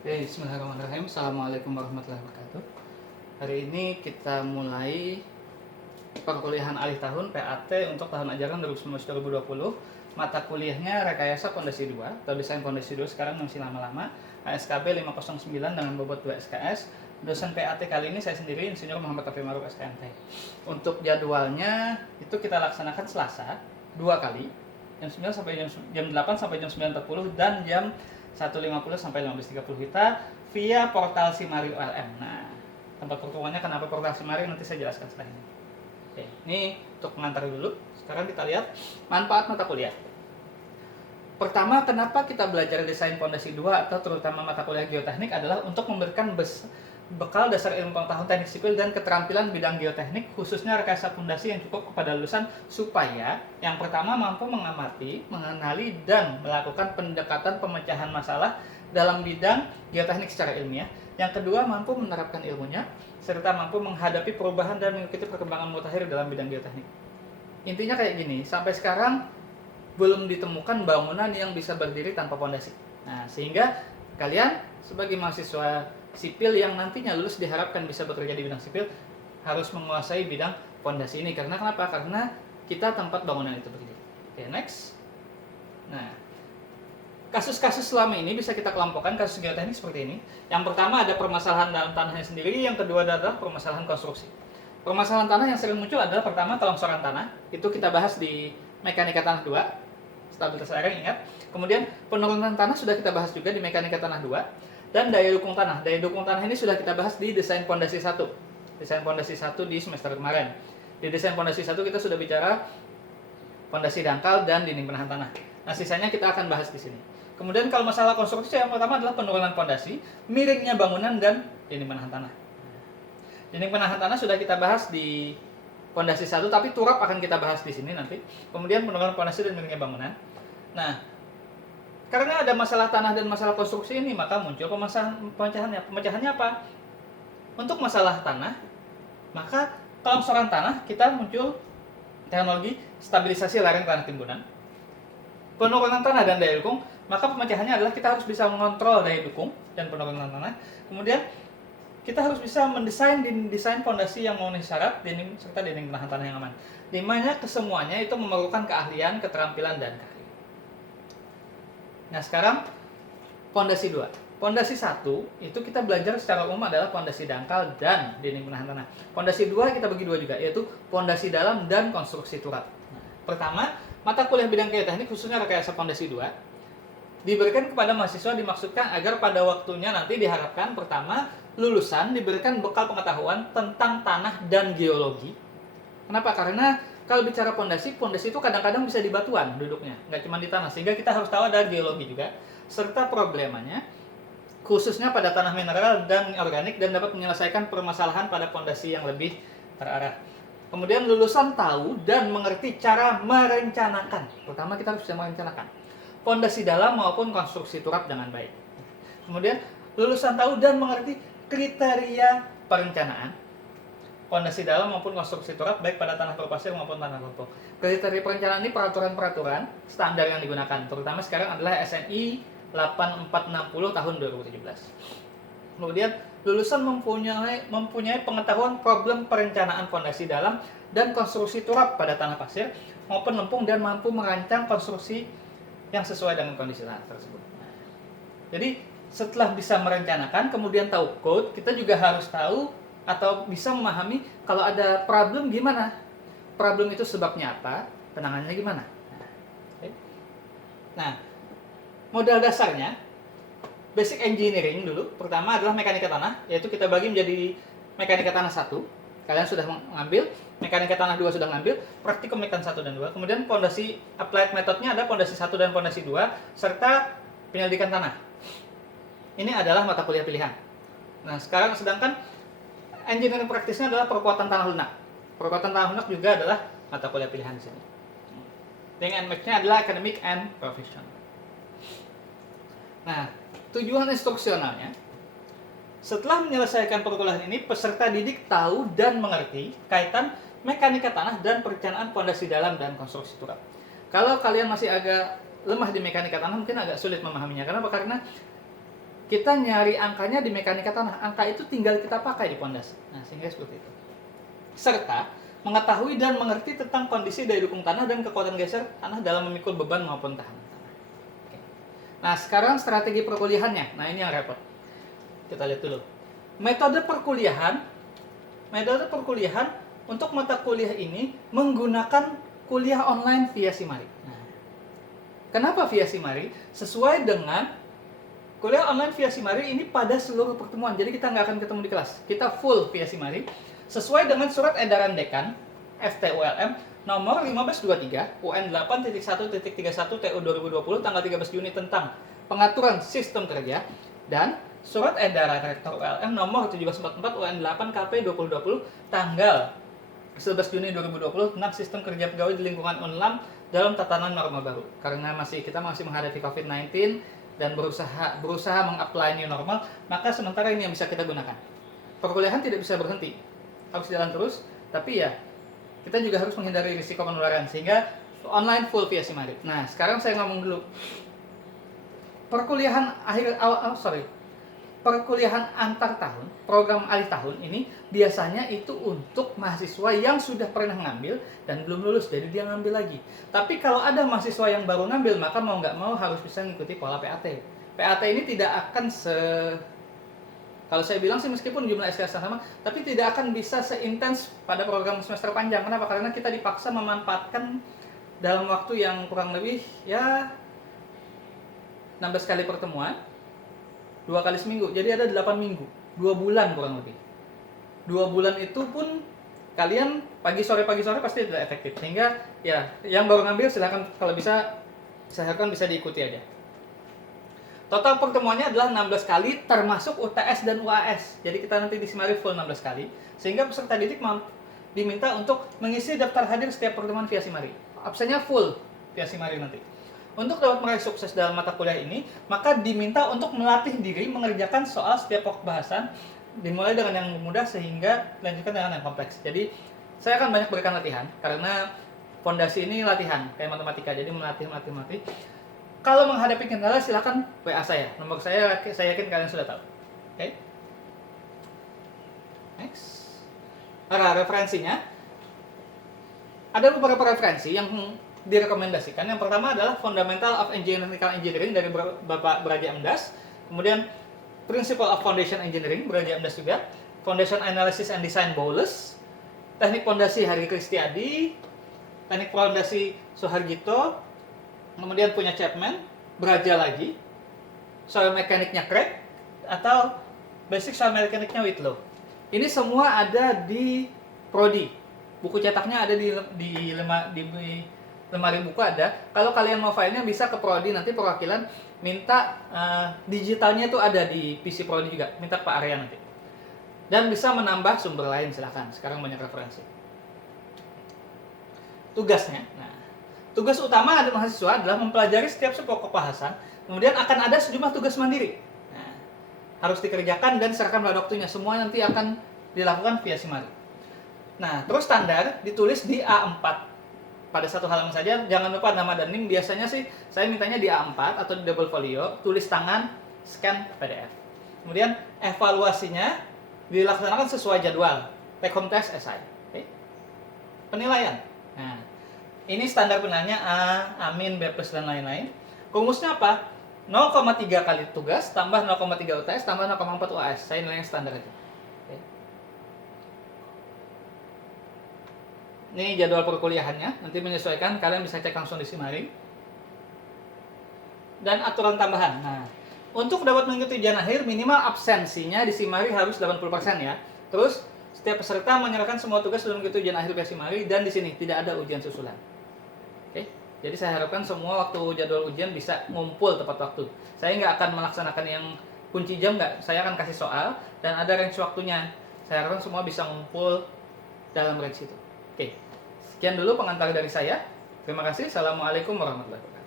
Oke, bismillahirrahmanirrahim. Assalamualaikum warahmatullahi wabarakatuh. Hari ini kita mulai perkuliahan akhir tahun PAT untuk tahun ajaran 2019-2020. Mata kuliahnya Rekayasa Pondasi 2 atau Desain Pondasi 2, sekarang masih lama-lama, ASKB 509 dengan bobot 2 SKS. Dosen PAT kali ini saya sendiri, Insinyur Muhammad Taufik Maruf SKMT. Untuk jadwalnya itu kita laksanakan Selasa 2 kali, jam 9 sampai jam 8 sampai jam 9.40 dan jam 1.50 sampai 15.30 kita via portal Simari ULM. Nah, tempat pertemuannya kenapa portal Simari nanti saya jelaskan setelah ini. Oke, ini untuk pengantar dulu. Sekarang kita lihat manfaat mata kuliah. Pertama, kenapa kita belajar desain pondasi 2 atau terutama mata kuliah geoteknik adalah untuk memberikan bekal dasar ilmu pengetahuan teknik sipil dan keterampilan bidang geoteknik, khususnya rekayasa pondasi yang cukup kepada lulusan supaya yang pertama mampu mengamati, mengenali, dan melakukan pendekatan pemecahan masalah dalam bidang geoteknik secara ilmiah. Yang kedua, mampu menerapkan ilmunya, serta mampu menghadapi perubahan dan mengikuti perkembangan mutakhir dalam bidang geoteknik. Intinya kayak gini, sampai sekarang belum ditemukan bangunan yang bisa berdiri tanpa pondasi. Nah, sehingga kalian sebagai mahasiswa sipil yang nantinya lulus diharapkan bisa bekerja di bidang sipil harus menguasai bidang pondasi ini. Karena kenapa? Karena kita tempat bangunan itu berdiri. Oke, next. Nah, kasus-kasus selama ini bisa kita kelompokkan kasus geoteknik seperti ini. Yang pertama ada permasalahan dalam tanahnya sendiri, yang kedua adalah permasalahan konstruksi. Permasalahan tanah yang sering muncul adalah pertama kelongsoran tanah. Itu kita bahas di Mekanika Tanah 2, stabilitas lereng, ingat. Kemudian penurunan tanah sudah kita bahas juga di Mekanika Tanah 2. Dan daya dukung tanah. Daya dukung tanah ini sudah kita bahas di desain pondasi 1. Desain pondasi 1 di semester kemarin. Di desain pondasi 1 kita sudah bicara pondasi dangkal dan dinding penahan tanah. Nah, sisanya kita akan bahas di sini. Kemudian kalau masalah konstruksi yang pertama adalah penurunan pondasi, miringnya bangunan dan dinding penahan tanah. Dinding penahan tanah sudah kita bahas di pondasi 1, tapi turap akan kita bahas di sini nanti. Kemudian penurunan pondasi dan miringnya bangunan. Nah, karena ada masalah tanah dan masalah konstruksi ini, maka muncul pemecahannya. Pemecahannya apa? Untuk masalah tanah, maka kelongsoran tanah kita muncul teknologi stabilisasi lereng tanah timbunan. Penurunan tanah dan daya dukung, maka pemecahannya adalah kita harus bisa mengontrol daya dukung dan penurunan tanah. Kemudian kita harus bisa mendesain desain fondasi yang memenuhi syarat dinding serta dinding penahan tanah yang aman. Di mana kesemuanya itu memerlukan keahlian, keterampilan, dan keahlian. Nah, sekarang pondasi 2. Pondasi 1 itu kita belajar secara umum adalah pondasi dangkal dan dinding penahan tanah. Pondasi 2 kita bagi dua juga, yaitu pondasi dalam dan konstruksi turap. Nah, pertama, mata kuliah bidang geoteknik khususnya rekayasa pondasi 2 diberikan kepada mahasiswa dimaksudkan agar pada waktunya nanti diharapkan pertama lulusan diberikan bekal pengetahuan tentang tanah dan geologi. Kenapa? Karena kalau bicara pondasi itu kadang-kadang bisa di batuan duduknya, nggak cuma di tanah. Sehingga kita harus tahu ada geologi juga, serta problemanya, khususnya pada tanah mineral dan organik, dan dapat menyelesaikan permasalahan pada pondasi yang lebih terarah. Kemudian lulusan tahu dan mengerti cara merencanakan. Pertama kita harus bisa merencanakan pondasi dalam maupun konstruksi turap dengan baik. Kemudian lulusan tahu dan mengerti kriteria perencanaan pondasi dalam maupun konstruksi turap baik pada tanah berpasir maupun tanah lopo. Kriteria perencanaan ini peraturan-peraturan standar yang digunakan, terutama sekarang adalah SNI 8460 tahun 2017. Kemudian lulusan mempunyai pengetahuan problem perencanaan pondasi dalam dan konstruksi turap pada tanah pasir maupun lempung dan mampu merancang konstruksi yang sesuai dengan kondisi tanah tersebut. Jadi setelah bisa merencanakan, kemudian tahu code, kita juga harus tahu atau bisa memahami kalau ada problem gimana, problem itu sebabnya apa, penanganannya gimana. Nah, modal dasarnya basic engineering dulu. Pertama adalah mekanika tanah, yaitu kita bagi menjadi mekanika tanah 1. Kalian sudah mengambil, mekanika tanah 2 sudah mengambil, praktikum mekan 1 dan 2. Kemudian pondasi applied methodnya ada pondasi 1 dan pondasi 2 serta penyelidikan tanah. Ini adalah mata kuliah pilihan. Nah, sekarang sedangkan engineering praktisnya adalah perkuatan tanah lunak. Perkuatan tanah lunak juga adalah mata kuliah pilihan di sini. Dengan match-nya adalah academic and professional. Nah, tujuan instruksionalnya, setelah menyelesaikan perkuliahan ini, peserta didik tahu dan mengerti kaitan mekanika tanah dan perencanaan pondasi dalam dan konstruksi turap. Kalau kalian masih agak lemah di mekanika tanah, mungkin agak sulit memahaminya. Kenapa? Karena kita nyari angkanya di mekanika tanah. Angka itu tinggal kita pakai di pondasi. Nah, sehingga seperti itu. Serta mengetahui dan mengerti tentang kondisi daya dukung tanah dan kekuatan geser tanah dalam memikul beban maupun tahanan tanah. Oke. Nah, sekarang strategi perkuliahannya. Nah, ini yang repot. Kita lihat dulu. Metode perkuliahan untuk mata kuliah ini menggunakan kuliah online via Simari. Nah, kenapa via Simari? Sesuai dengan kuliah online via Simari ini pada seluruh pertemuan. Jadi kita nggak akan ketemu di kelas. Kita full via Simari. Sesuai dengan surat edaran dekan FTULM nomor 1523 UN 8.1.31 TU 2020 tanggal 13 Juni tentang pengaturan sistem kerja dan surat edaran rektor ULM nomor 1744 UN 8 KP 2020 tanggal 11 Juni 2020 tentang sistem kerja pegawai di lingkungan UNLAM dalam tatanan norma baru. Karena kita masih menghadapi COVID-19 dan berusaha meng-apply new normal, maka sementara ini yang bisa kita gunakan. Perkuliahan tidak bisa berhenti, harus jalan terus, tapi ya kita juga harus menghindari risiko penularan, sehingga online full via Simari. Nah, sekarang saya ngomong dulu. Perkuliahan antar tahun, program alih tahun ini biasanya itu untuk mahasiswa yang sudah pernah ngambil dan belum lulus, jadi dia ngambil lagi. Tapi kalau ada mahasiswa yang baru ngambil, maka mau nggak mau harus bisa mengikuti pola PAT. PAT ini tidak akan kalau saya bilang sih meskipun jumlah SKS sama, tapi tidak akan bisa seintens pada program semester panjang. Kenapa? Karena kita dipaksa memanfaatkan dalam waktu yang kurang lebih ya 16 kali pertemuan, 2 kali seminggu, jadi ada 8 minggu, 2 bulan kurang lebih. 2 bulan itu pun kalian pagi sore pasti tidak efektif, sehingga ya yang baru ngambil silahkan, kalau bisa saya harapkan bisa diikuti aja. Total pertemuannya adalah 16 kali termasuk UTS dan UAS, jadi kita nanti di Simari full 16 kali, sehingga peserta didik diminta untuk mengisi daftar hadir setiap pertemuan via Simari. Absennya full via Simari nanti. Untuk dapat meraih sukses dalam mata kuliah ini, maka diminta untuk melatih diri mengerjakan soal setiap pokok bahasan, dimulai dengan yang mudah sehingga dilanjutkan dengan yang kompleks. Jadi, saya akan banyak berikan latihan, karena fondasi ini latihan, kayak matematika, jadi melatih. Kalau menghadapi kendala, silakan WA saya. Nomor saya yakin kalian sudah tahu. Oke? Next. Nah, referensinya. Ada beberapa referensi yang direkomendasikan. Yang pertama adalah Fundamental of Engineering dari Bapak Braja Emdas. Kemudian Principle of Foundation Engineering, Braja Emdas juga. Foundation Analysis and Design Bowles. Teknik Fondasi Hari Kristiadi. Teknik Fondasi Soeharjito. Kemudian punya Chapman, Braja lagi. Soil Mekaniknya Craig. Atau Basic Soil Mekaniknya Whitlow. Ini semua ada di Prodi. Buku cetaknya ada di lemari buku ada. Kalau kalian mau filenya bisa ke Prodi, nanti perwakilan minta digitalnya itu ada di PC Prodi juga, minta Pak Arya nanti. Dan bisa menambah sumber lain, silakan. Sekarang banyak referensi. Tugasnya. Nah, tugas utama dari mahasiswa adalah mempelajari setiap pokok bahasan, kemudian akan ada sejumlah tugas mandiri. Nah, harus dikerjakan dan serahkan pada waktunya. Semua nanti akan dilakukan via Simari. Nah, terus standar ditulis di A4 pada satu halaman saja. Jangan lupa nama dan link. Biasanya sih saya mintanya di A4 atau di double folio, tulis tangan, scan PDF. Kemudian evaluasinya dilaksanakan sesuai jadwal, take home test, esai. Oke. Penilaian. Nah, ini standar penilaiannya A, Amin, B+, dan lain-lain. Rumusnya apa? 0,3 kali tugas tambah 0,3 UTS tambah 0,4 UAS. Saya nilainya standar aja. Ini jadwal perkuliahannya, nanti menyesuaikan, kalian bisa cek langsung di Simari. Dan aturan tambahan. Nah, untuk dapat mengikuti ujian akhir, minimal absensinya di Simari harus 80% ya. Terus, setiap peserta menyerahkan semua tugas sebelum mengikuti ujian akhir via Simari, dan di sini tidak ada ujian susulan. Oke? Jadi saya harapkan semua waktu jadwal ujian bisa ngumpul tepat waktu. Saya nggak akan melaksanakan yang kunci jam, nggak. Saya akan kasih soal, dan ada range waktunya. Saya harapkan semua bisa ngumpul dalam range itu. Oke, sekian dulu pengantar dari saya. Terima kasih. Assalamualaikum warahmatullahi wabarakatuh.